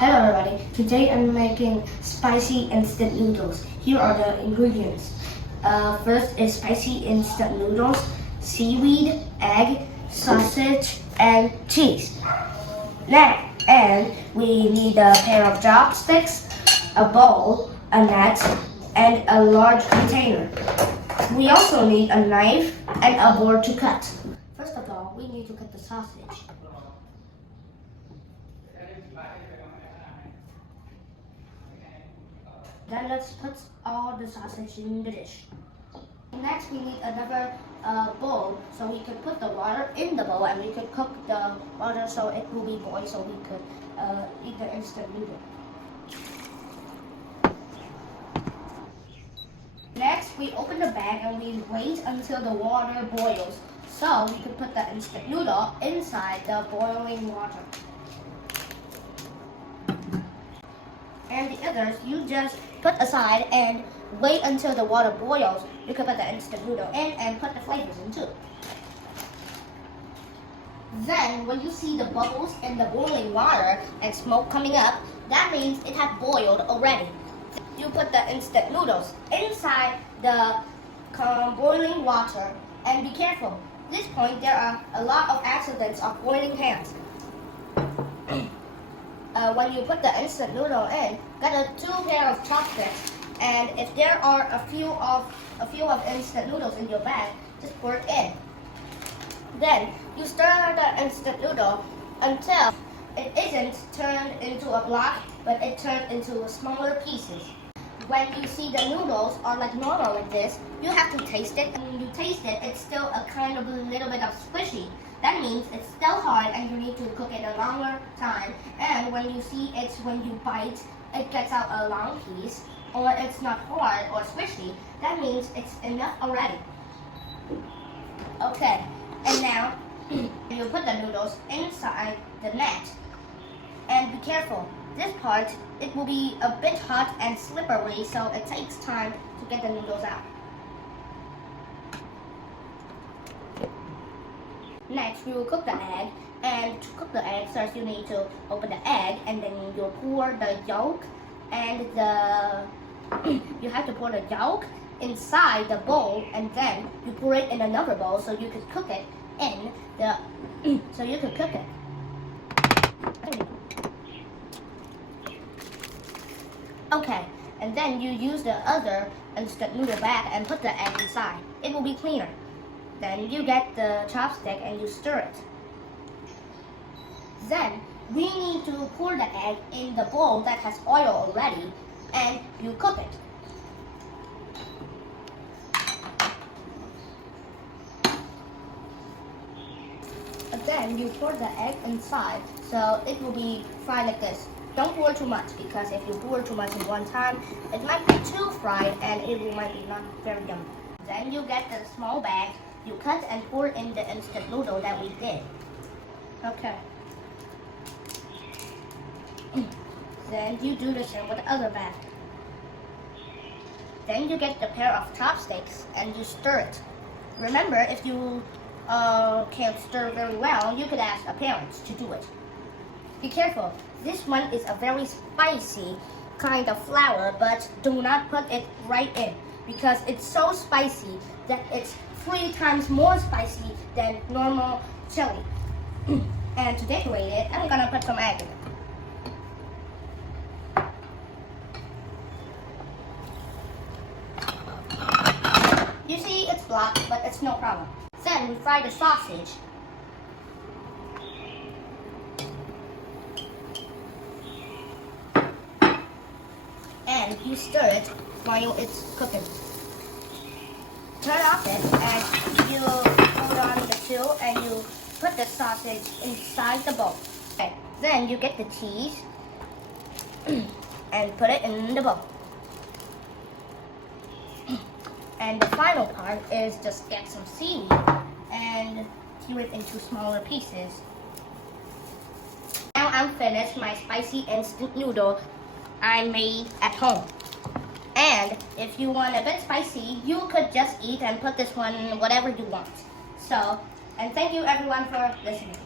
Hello everybody, today I'm making spicy instant noodles. Here are the ingredients. First is spicy instant noodles, seaweed, egg, sausage, and cheese. Next, and we need a pair of chopsticks, a bowl, a net, and a large container. We also need a knife and a board to cut. First of all, we need to cut the sausage. Then let's put all the sausage in the dish. Next, we need another bowl, so we can put the water in the bowl and we can cook the water so it will be boiled so we could eat the instant noodle. Next, we open the bag and we wait until the water boils so we can put the instant noodle inside the boiling water. And the others, you just put aside and wait until the water boils. You can put the instant noodle in and put the flavors in too. Then, when you see the bubbles in the boiling water and smoke coming up, that means it has boiled already. You put the instant noodles inside the boiling water and be careful. At this point, there are a lot of accidents of boiling hands. When you put the instant noodle in, get two pair of chopsticks, and if there are a few of instant noodles in your bag, just pour it in. Then you stir the instant noodle until it isn't turned into a block, but it turned into smaller pieces. When you see the noodles are like normal like this, you have to taste it. And when you taste it, it's still a kind of a little bit of squishy. That means it's still hard and you need to cook it a longer time. And when you see it, when you bite, it gets out a long piece, or it's not hard or squishy, that means it's enough already. Okay, and now you put the noodles inside the net. And be careful, this part, it will be a bit hot and slippery, so it takes time to get the noodles out. Next, we will cook the egg, and to cook the egg, first you need to open the egg, and then you'll pour the yolk, and you have to pour the yolk inside the bowl, and then you pour it in another bowl so you can cook it in the, Okay, and then you use the other instant noodle bag and put the egg inside. It will be cleaner. Then you get the chopstick and you stir it. Then we need to pour the egg in the bowl that has oil already and you cook it. And then you pour the egg inside so it will be fried like this. Don't pour too much because if you pour too much in one time, it might be too fried and it might be not very yummy. Then you get the small bag. You cut and pour in the instant noodle that we did. Okay. Then you do the same with the other bag. Then you get the pair of chopsticks and you stir it. Remember, if you can't stir very well, you could ask a parent to do it. Be careful. This one is a very spicy kind of flour, but do not put it right in because it's so spicy that it's 3 times more spicy than normal chili. And to decorate it, I'm gonna put some egg in it. You see, it's black, but it's no problem. Then we fry the sausage. And you stir it while it's cooking. Turn off it and you hold on the chill and you put the sausage inside the bowl. Okay. Then you get the cheese and put it in the bowl. And the final part is just get some seaweed and tear it into smaller pieces. Now I'm finished my spicy instant noodle I made at home. And if you want a bit spicy, you could just eat and put this one whatever you want. So, and thank you everyone for listening.